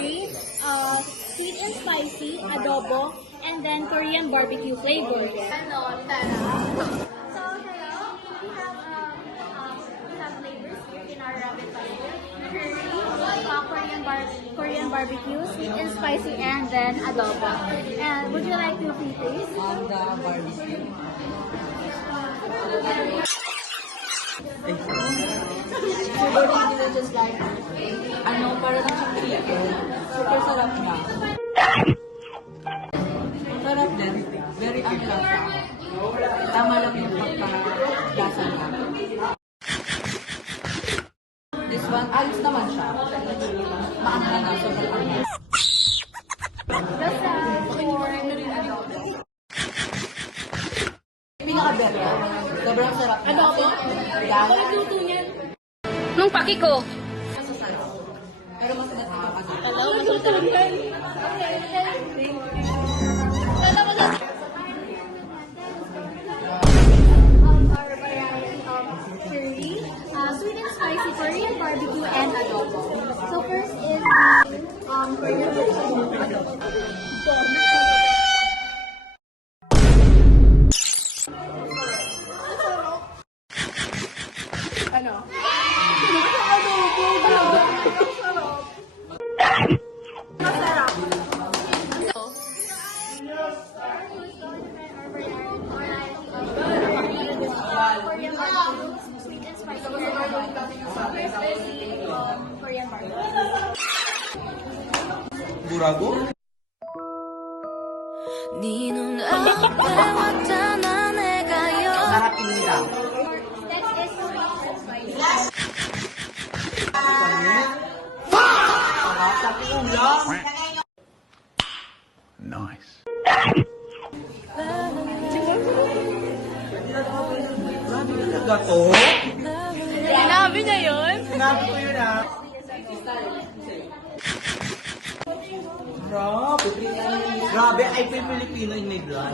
curry, sweet and spicy, adobo, and then Korean barbecue flavor. Ano, tara. So, hello. We have flavors here in our rabbit burger. Curry, Korean barbecue, sweet and spicy, and then adobo. And would you like to taste? On the barbecue. Just like, ano, para lang siyang chicken. Super sarap na. Sarap din. Very ang lasa. Tama lang yung pagka-lasa niya. This one, ayos naman siya. Maanghang na, sobrang anghang. Pinaka-better. Sobrang sarap na. Adobo? Dahil, Luto niyan. Nung paki ko. pero mas nakakasarap. Hello, masusunod yan. Our variety of curry, sweet and spicy Korean barbecue, and adobo. So first is the Korean barbecue. Ano? Korean barbecue, sweet and spicy. Korean barbecue. Burago? 네 눈앞에 왔잖아 내가 Sarap inilang. Next is sweet and spicy. Sarap sa ulam. Nice. Grabe talaga to. Sinabi niya yun? Sinabi ko yun ah. Grabe. Grabe, I feel Filipino in my blood.